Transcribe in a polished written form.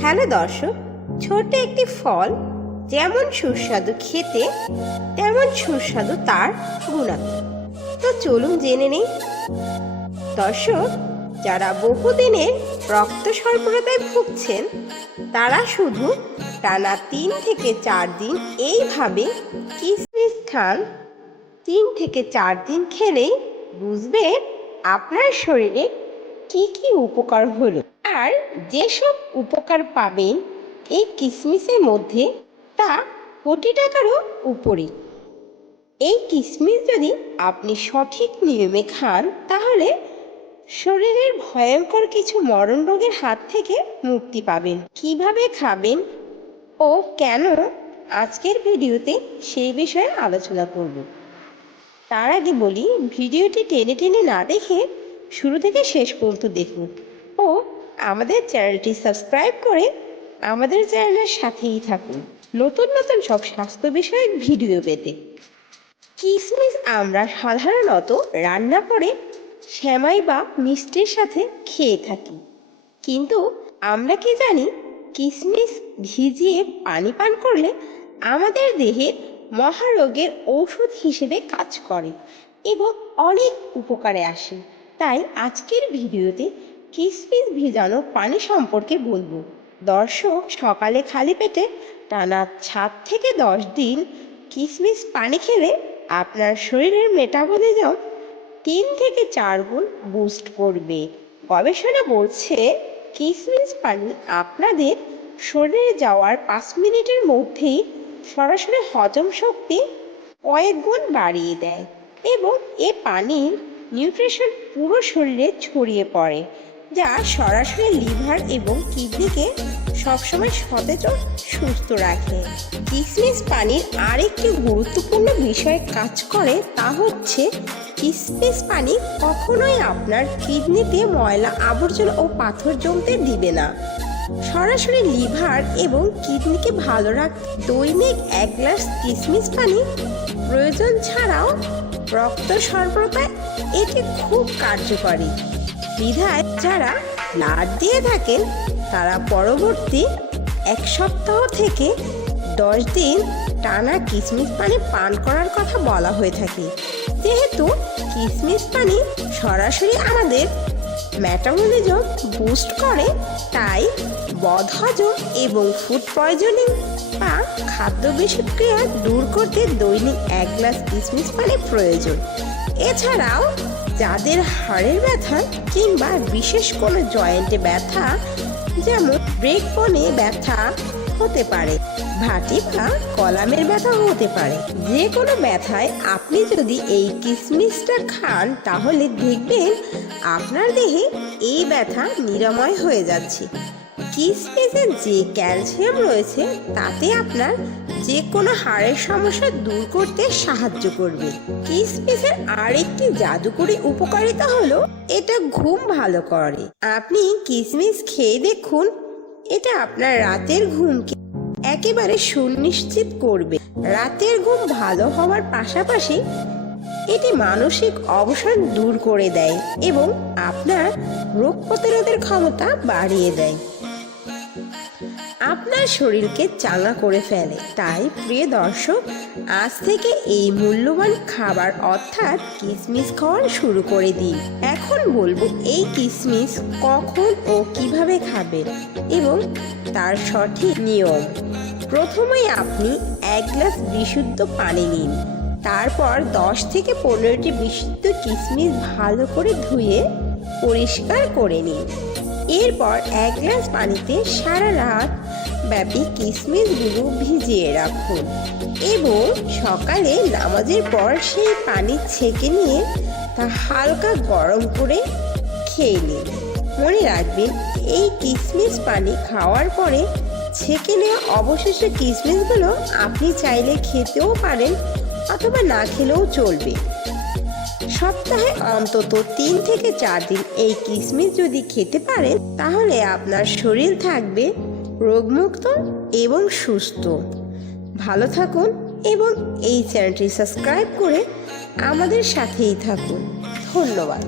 Hello দর্শক, ছোট্ট একটি ফল যেমন সুস্বাদু খেতে তেমন সুস্বাদু তার গুণাগুণ। তো চলুন জেনে নেই। দর্শক, যারা বহুদিনের রক্ত স্বল্পতায় ভুগছেন তারা শুধু টানা 3 থেকে 4 দিন এইভাবে কিশমিশ খান। 3 থেকে 4 দিন খেলেই বুঝবেন আপনার শরীরে কি কি উপকার হলো। আর যেসব উপকার পাবেন এই কিশমিশের মধ্যে তা কোটি টাকারও উপরে। এই কিশমিশ যদি আপনি সঠিক নিয়মে খান তাহলে শরীরের ভয়ঙ্কর কিছু মরণ রোগের হাত থেকে মুক্তি পাবেন। কিভাবে খাবেন ও কেন, আজকের ভিডিওতে সেই বিষয়ে আলোচনা করব। তার আগে বলি, ভিডিওটি টেনে টেনে না দেখে শুরু থেকে শেষ পর্যন্ত দেখুন ও আমাদের চ্যানেলটি সাবস্ক্রাইব করে আমাদের চ্যানেলের সাথেই থাকুন নতুন নতুন সব স্বাস্থ্য বিষয়ক ভিডিও পেতে। কিশমিশ আমরা সাধারণত রান্না করে সেমাই বা মিষ্টির সাথে খেয়ে থাকি, কিন্তু আমরা কি জানি কিশমিশ ভিজিয়ে পানি পান করলে আমাদের দেহের মহারোগের ঔষধ হিসেবে কাজ করে এবং অনেক উপকারে আসে। তাই আজকের ভিডিওতে কিশমিশ ভিজানো পানি সম্পর্কে বলবো। দর্শক, সকালে খালি পেটে টানা 7 থেকে 10 দিন কিশমিশ পানি খেলে আপনার শরীরের মেটাবলিজম 3 থেকে 4 গুণ বুস্ট করবে। গবেষণা বলছে কিশমিশ পানি আপনাদের শরীরে যাওয়ার 5 মিনিটের মধ্যেই সরাসরি হজম শক্তি কয়েক গুণ বাড়িয়ে দেয় এবং এ পানির নিউট্রিশন পুরো শরীরে ছড়িয়ে পড়ে, যা সরাসরি লিভার এবং কিডনিকে সবসময় সতেজ ও সুস্থ রাখে। কিশমিশ পানির আরেকটি গুরুত্বপূর্ণ বিষয় কাজ করে, তা হচ্ছে কিশমিশ পানি কখনোই আপনার কিডনিতে ময়লা আবর্জনা ও পাথর জমতে দিবে না। সরাসরি লিভার এবং কিডনিকে ভালো রাখতে দৈনিক 1 গ্লাস কিশমিশ পানি প্রয়োজন ছাড়াও রক্ত স্বল্পতায় এটি খুব কার্যকরী। বিধায় যারা ব্লাড দিয়ে থাকেন তারা পরবর্তী 1 সপ্তাহ থেকে 10 দিন টানা কিশমিশ পানি পান করার কথা বলা হয়ে থাকে। যেহেতু কিশমিশ পানি সরাসরি আমাদের মেটাবলিজম বুস্ট করে, তাই বদহজম এবং ফুড পয়জনিং বা খাদ্য বিষক্রিয়া দূর করতে দৈনিক 1 গ্লাস কিশমিশ পানি প্রয়োজন। এছাড়াও যাদের হাড়ের ব্যথা কিংবা বিশেষ কোনো জয়েন্টে ব্যথা, যেমন ব্রেক বোনে ব্যথা হতে পারে, ভাটি বা কলামের ব্যথা হতে পারে, যে কোনো ব্যথায় আপনি যদি এই কিশমিশটা খান তাহলে দেখবেন আপনার দেহে এই ব্যথা নিরাময় হয়ে যাচ্ছে। কিশমিশে যে ক্যালসিয়াম রয়েছে তাতে আপনার যে কোনো হাড়ের সমস্যা দূর করতে সাহায্য করবে। কিশমিশের আরেকটি জাদুকরী উপকারিতা হলো এটা ঘুম ভালো করে। আপনি কিশমিশ খেয়ে দেখুন, এটা আপনার রাতের ঘুমকে একেবারে সুনিশ্চিত করবে। রাতের ঘুম ভালো হওয়ার পাশাপাশি এটি মানসিক অবসাদ দূর করে দেয় এবং আপনার রোগ প্রতিরোধের ক্ষমতা বাড়িয়ে দেয়, আপনার শরীরকে চাঙ্গা করে ফেলে। তাই প্রিয় দর্শক, আজ থেকে এই মূল্যবান খাবার অর্থাৎ কিশমিশ খাওয়া শুরু করে দিন। এখন বলবো এই কিশমিশ কখন ও কিভাবে খাবেন এবং তার সঠিক নিয়ম। প্রথমেই আপনি 1 গ্লাস বিশুদ্ধ পানি নিন। তারপর 10 থেকে 15টি বিশুদ্ধ কিশমিশ ভালো করে ধুয়ে পরিষ্কার করে নিন। এরপর 1 গ্লাস পানিতে সারা রাত ব্যাপী কিশমিশগুলো ভিজিয়ে রাখুন এবং সকালে নামাজের পর সেই পানি ছেঁকে নিয়ে তা হালকা গরম করে খেয়ে নিন। মনে রাখবেন, এই কিশমিশ পানি খাওয়ার পরে ছেঁকে নেওয়া অবশিষ্ট কিশমিশগুলো আপনি চাইলে খেতেও পারেন অথবা না খেলেও চলবে। সপ্তাহে অন্তত 3 থেকে 4 দিন এই কিশমিশ যদি খেতে পারেন তাহলে আপনার শরীর থাকবে রোগমুক্ত এবং সুস্থ। ভালো থাকুন এবং এই চ্যানেলটি সাবস্ক্রাইব করে আমাদের সাথেই থাকুন। ধন্যবাদ।